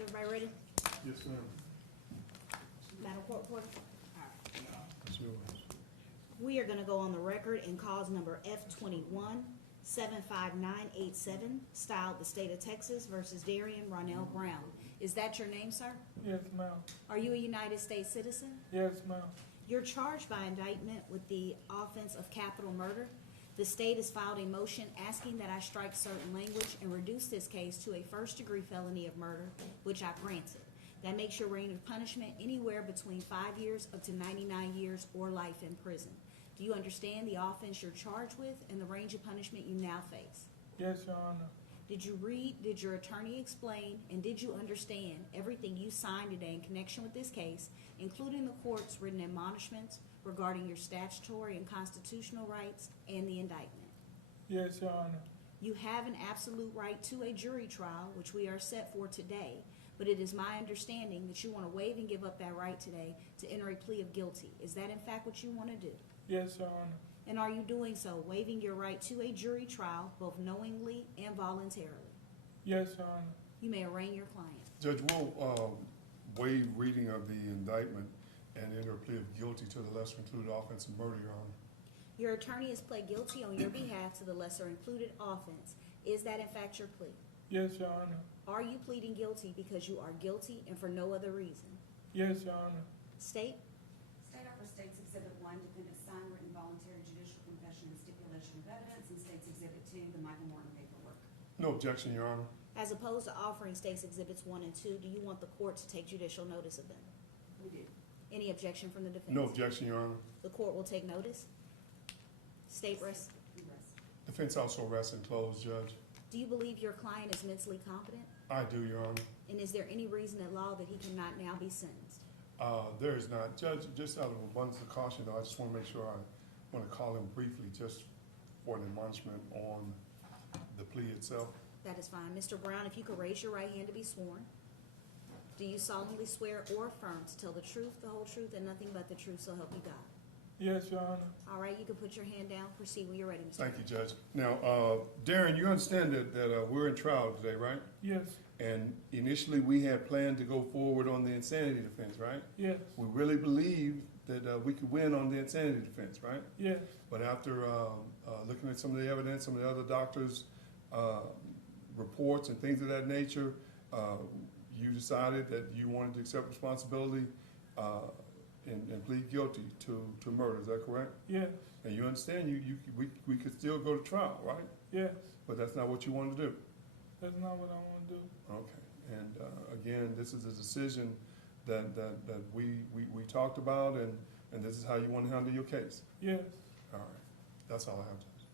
Is everybody ready? Yes, ma'am. Madam Court Reporter? It's yours. We are gonna go on the record in cause number F 21-75987, styled the state of Texas versus Darriynn Brown. Is that your name, sir? Yes, ma'am. Are you a United States citizen? Yes, ma'am. You're charged by indictment with the offense of capital murder. The state has filed a motion asking that I strike certain language and reduce this case to a first-degree felony of murder, which I've granted. That makes your range of punishment anywhere between 5 years up to 99 years or life in prison. Do you understand the offense you're charged with and the range of punishment you now face? Yes, Your Honor. Did you read, did your attorney explain, and did you understand everything you signed today in connection with this case, including the court's written admonishments regarding your statutory and constitutional rights and the indictment? Yes, Your Honor. You have an absolute right to a jury trial, which we are set for today, but it is my understanding that you want to waive and give up that right today to enter a plea of guilty. Is that in fact what you want to do? Yes, Your Honor. And are you doing so, waiving your right to a jury trial, both knowingly and voluntarily? Yes, Your Honor. You may arraign your client. Judge, we'll waive reading of the indictment and enter a plea of guilty to the lesser included offense of murder, Your Honor. Your attorney has pled guilty on your behalf to the lesser included offense. Is that in fact your plea? Yes, Your Honor. Are you pleading guilty because you are guilty and for no other reason? Yes, Your Honor. State? State offer States Exhibit 1, defendant signed written voluntary judicial confession and stipulation of evidence, and States Exhibit 2, the Michael Morton paperwork. No objection, Your Honor. As opposed to offering States Exhibits 1 and 2, do you want the court to take judicial notice of them? We do. Any objection from the defense? No objection, Your Honor. The court will take notice. State rest. We rest. Defense also rests and closed, Judge. Do you believe your client is mentally competent? I do, Your Honor. And is there any reason at law that he cannot now be sentenced? There is not. Judge, just out of abundance of caution, though, I just want to make sure I want to call him briefly just for an admonishment on the plea itself. That is fine. Mr. Brown, if you could raise your right hand to be sworn. Do you solemnly swear or affirm to tell the truth, the whole truth, and nothing but the truth, so help you God? Yes, Your Honor. All right, you can put your hand down. Proceed when you're ready, Mr. Thank you, Judge. Now, Darriynn, you understand that we're in trial today, right? Yes. And initially, we had planned to go forward on the insanity defense, right? Yes. We really believed that we could win on the insanity defense, right? Yes. But after looking at some of the evidence, some of the other doctors' reports and things of that nature, you decided that you wanted to accept responsibility and plead guilty to murder. Is that correct? Yes. And you understand we could still go to trial, right? Yes. But that's not what you want to do. That's not what I want to do. Okay. And again, this is a decision that we talked about, and this is how you want to handle your case. Yes. All right. That's all I have, Judge.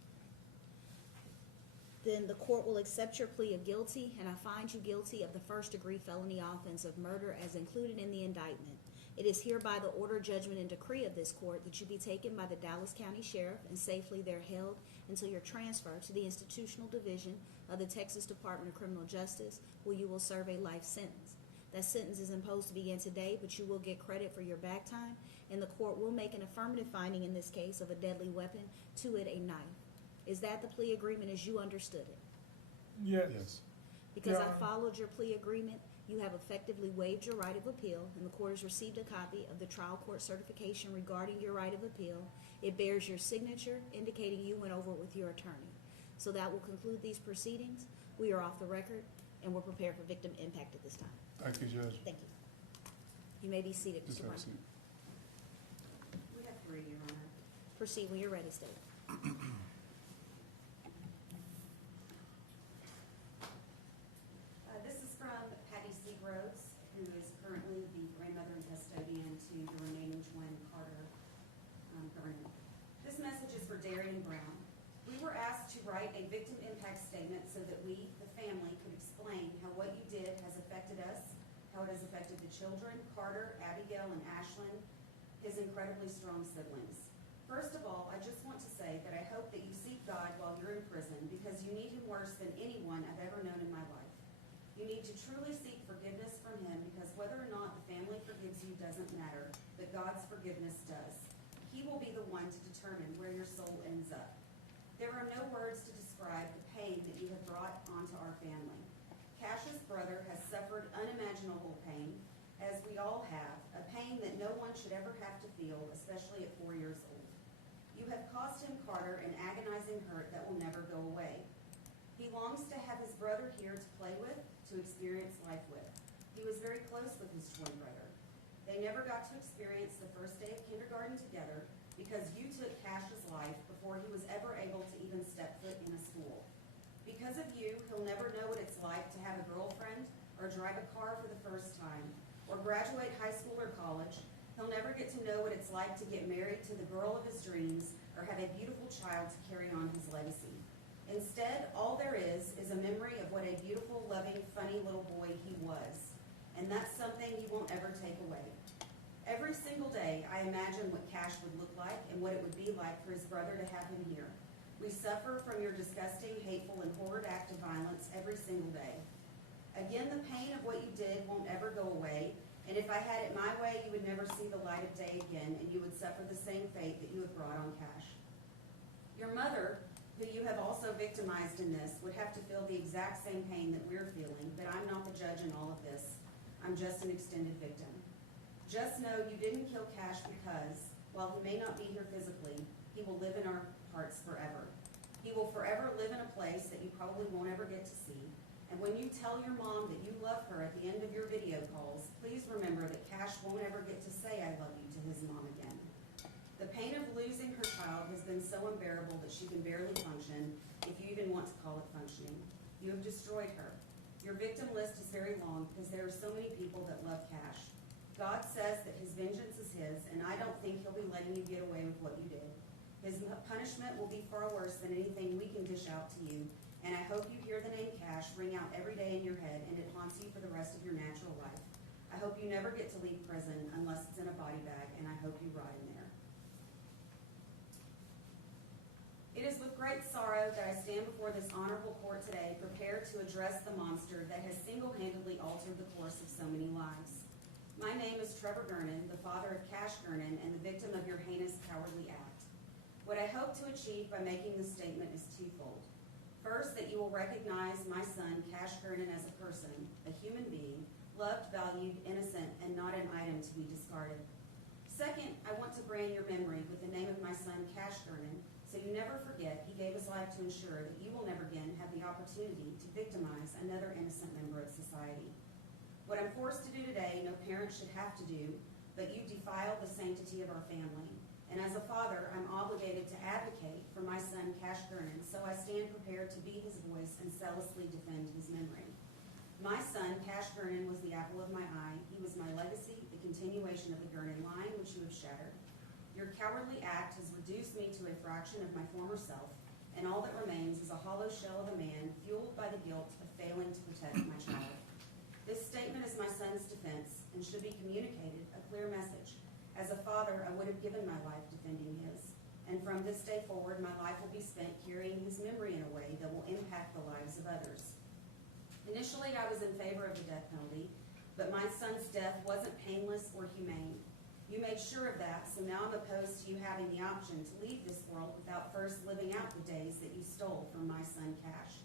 Then the court will accept your plea of guilty, and I find you guilty of the first-degree felony offense of murder as included in the indictment. It is hereby the order, judgment, and decree of this court that you be taken by the Dallas County Sheriff and safely there held until your transfer to the Institutional Division of the Texas Department of Criminal Justice, where you will serve a life sentence. That sentence is imposed to begin today, but you will get credit for your back time, and the court will make an affirmative finding in this case of a deadly weapon, to it a knife. Is that the plea agreement as you understood it? Yes. Yes. Because Yeah. I followed your plea agreement, you have effectively waived your right of appeal, and the court has received a copy of the trial court certification regarding your right of appeal. It bears your signature, indicating you went over it with your attorney. So that will conclude these proceedings. We are off the record, and we're prepared for victim impact at this time. Thank you, Judge. Thank you. You may be seated, Just Mr. have a Brown. seat. We have 3, Your Honor. Proceed when you're ready, State. This is from Patty Seagroves, who is currently the grandmother and custodian to the remaining twin, Carter Gernon. This message is for Darriynn Brown. We were asked to write a victim impact statement so that we, the family, could explain how what you did has affected us, how it has affected the children, Carter, Abigail, and Ashlyn, his incredibly strong siblings. First of all, I just want to say that I hope that you seek God while you're in prison, because you need him worse than anyone I've ever known in my life. You need to truly seek forgiveness from him, because whether or not the family forgives you doesn't matter, but God's forgiveness does. He will be the one to determine where your soul ends up. There are no words to describe the pain that you have brought onto our family. Cash's brother has suffered unimaginable as we all have, a pain that no one should ever have to feel, especially at 4 years old. You have caused him, Carter, an agonizing hurt that will never go away. He longs to have his brother here to play with, to experience life with. He was very close with his twin brother. They never got to experience the first day of kindergarten together because you took Cash's life before he was ever able to even step foot in a school. Because of you, he'll never know what it's like to have a girlfriend or drive a car for the first time or graduate high school or college. He'll never get to know what it's like to get married to the girl of his dreams or have a beautiful child to carry on his legacy. Instead, all there is a memory of what a beautiful, loving, funny little boy he was. And that's something you won't ever take away. Every single day, I imagine what Cash would look like and what it would be like for his brother to have him here. We suffer from your disgusting, hateful, and horrid act of violence every single day. Again, the pain of what you did won't ever go away, and if I had it my way, you would never see the light of day again, and you would suffer the same fate that you have brought on Cash. Your mother, who you have also victimized in this, would have to feel the exact same pain that we're feeling, but I'm not the judge in all of this. I'm just an extended victim. Just know you didn't kill Cash because, while he may not be here physically, he will live in our hearts forever. He will forever live in a place that you probably won't ever get to see. And when you tell your mom that you love her at the end of your video calls, please remember that Cash won't ever get to say I love you to his mom again. The pain of losing her child has been so unbearable that she can barely function, if you even want to call it functioning. You have destroyed her. Your victim list is very long because there are so many people that love Cash. God says that his vengeance is his, and I don't think he'll be letting you get away with what you did. His punishment will be far worse than anything we can dish out to you, and I hope you hear the name Cash ring out every day in your head and it haunts you for the rest of your natural life. I hope you never get to leave prison unless it's in a body bag, and I hope you rot in there. It is with great sorrow that I stand before this honorable court today, prepared to address the monster that has single-handedly altered the course of so many lives. My name is Trevor Gernon, the father of Cash Gernon and the victim of your heinous, cowardly act. What I hope to achieve by making this statement is twofold. First, that you will recognize my son, Cash Gernon, as a person, a human being, loved, valued, innocent, and not an item to be discarded. Second, I want to brand your memory with the name of my son, Cash Gernon, so you never forget he gave his life to ensure that you will never again have the opportunity to victimize another innocent member of society. What I'm forced to do today, no parent should have to do, but you defile the sanctity of our family. And as a father, I'm obligated to advocate for my son, Cash Gernon, so I stand prepared to be his voice and zealously defend his memory. My son, Cash Gernon, was the apple of my eye. He was my legacy, the continuation of the Gernon line, which you have shattered. Your cowardly act has reduced me to a fraction of my former self, and all that remains is a hollow shell of a man fueled by the guilt of failing to protect my child. This statement is my son's defense and should be communicated, a clear message. As a father, I would have given my life defending his. And from this day forward, my life will be spent carrying his memory in a way that will impact the lives of others. Initially, I was in favor of the death penalty, but my son's death wasn't painless or humane. You made sure of that, so now I'm opposed to you having the option to leave this world without first living out the days that you stole from my son, Cash.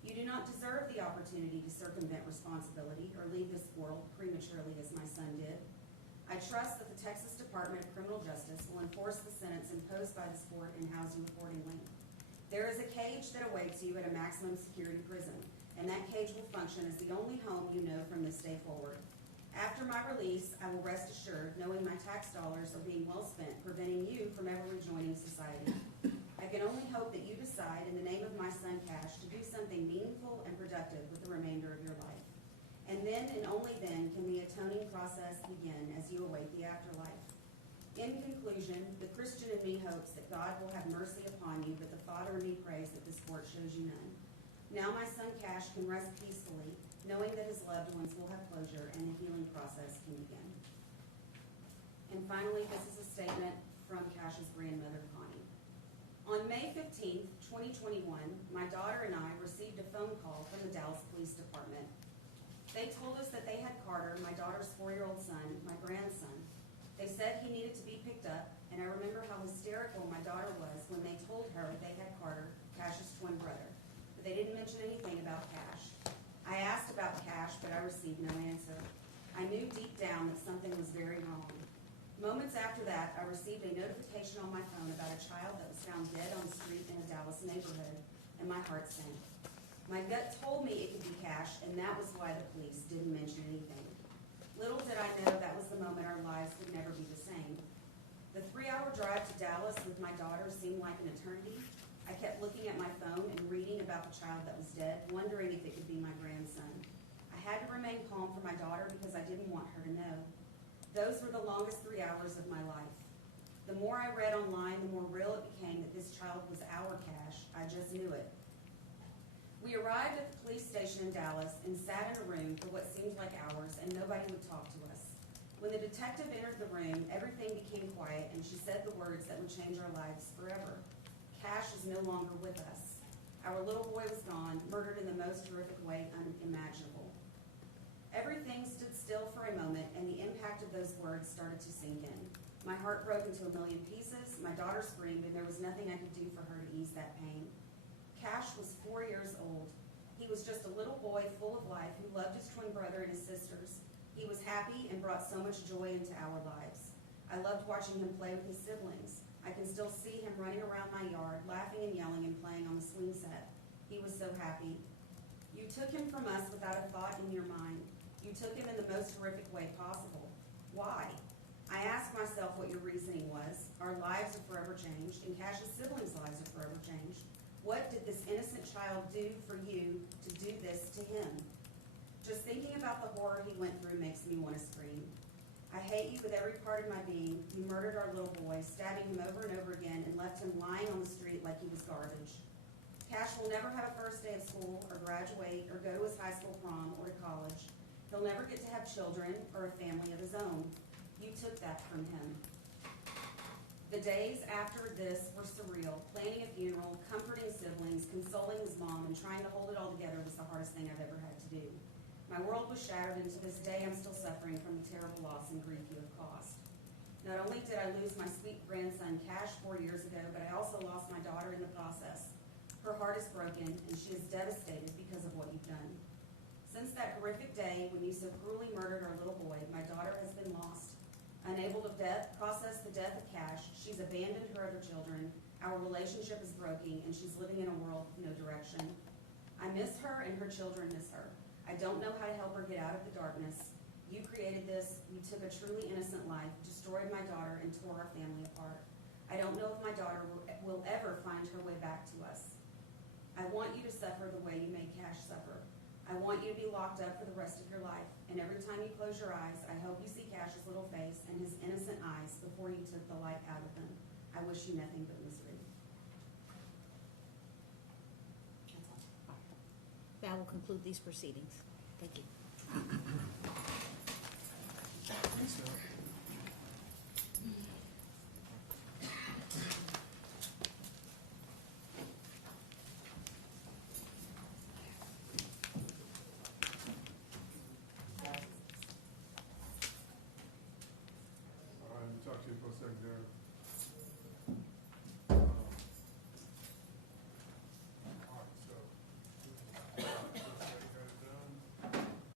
You do not deserve the opportunity to circumvent responsibility or leave this world prematurely as my son did. I trust that the Texas Department of Criminal Justice will enforce the sentence imposed by this court and house you accordingly. There is a cage that awaits you at a maximum security prison, and that cage will function as the only home you know from this day forward. After my release, I will rest assured knowing my tax dollars are being well spent, preventing you from ever rejoining society. I can only hope that you decide, in the name of my son Cash, to do something meaningful and productive with the remainder of your life. And then, and only then, can the atoning process begin as you await the afterlife. In conclusion, the Christian in me hopes that God will have mercy upon you, but the Father in me prays that this court shows you none. Now my son Cash can rest peacefully, knowing that his loved ones will have closure and the healing process can begin. And finally, this is a statement from Cash's grandmother, Connie. On May 15th, 2021, my daughter and I received a phone call from the Dallas Police Department. They told us that they had Carter, my daughter's 4-year-old son, my grandson. They said he needed to be picked up, and I remember how hysterical my daughter was when they told her they had Carter, Cash's twin brother. But they didn't mention anything about Cash. I asked about Cash, but I received no answer. I knew deep down down that something was very wrong. Moments after that, I received a notification on my phone about a child that was found dead on the street in a Dallas neighborhood, and my heart sank. My gut told me it could be Cash, and that was why the police didn't mention anything. Little did I know that was the moment our lives would never be the same. The 3-hour drive to Dallas with my daughter seemed like an eternity. I kept looking at my phone and reading about the child that was dead, wondering if it could be my grandson. I had to remain calm for my daughter because I didn't want her to know. Those were the longest 3 hours of my life. The more I read online, the more real it became that this child was our Cash. I just knew it. We arrived at the police station in Dallas and sat in a room for what seemed like hours, and nobody would talk to us. When the detective entered the room, everything became quiet, and she said the words that would change our lives forever. Cash is no longer with us. Our little boy was gone, murdered in the most horrific way unimaginable. Everything stood still for a moment, and the impact of those words started to sink in. My heart broke into a million pieces, my daughter screamed, and there was nothing I could do for her to ease that pain. Cash was 4 years old. He was just a little boy full of life who loved his twin brother and his sisters. He was happy and brought so much joy into our lives. I loved watching him play with his siblings. I can still see him running around my yard, laughing and yelling and playing on the swing set. He was so happy. You took him from us without a thought in your mind. You took him in the most horrific way possible. Why? I asked myself what your reasoning was. Our lives are forever changed, and Cash's siblings' lives are forever changed. What did this innocent child do for you to do this to him? Just thinking about the horror he went through makes me want to scream. I hate you with every part of my being. You murdered our little boy, stabbing him over and over again, and left him lying on the street like he was garbage. Cash will never have a first day of school, or graduate, or go to his high school prom, or to college. He'll never get to have children or a family of his own. You took that from him. The days after this were surreal. Planning a funeral, comforting siblings, consoling his mom, and trying to hold it all together was the hardest thing I've ever had to do. My world was shattered, and to this day I'm still suffering from the terrible loss and grief you have caused. Not only did I lose my sweet grandson Cash 4 years ago, but I also lost my daughter in the process. Her heart is broken, and she is devastated because of what you've done. Since that horrific day when you so cruelly murdered our little boy, my daughter has been lost. Unable to process the death of Cash, she's abandoned her other children. Our relationship is broken, and she's living in a world with no direction. I miss her, and her children miss her. I don't know how to help her get out of the darkness. You created this. You took a truly innocent life, destroyed my daughter, and tore our family apart. I don't know if my daughter will ever find her way back to us. I want you to suffer the way you made Cash suffer. I want you to be locked up for the rest of your life, and every time you close your eyes, I hope you see Cash's little face and his innocent eyes before you took the light out of them. I wish you nothing but misery. That's all. That will conclude these proceedings. Thank you. Thanks, sir. All right, let me talk to you for a second, Darriynn.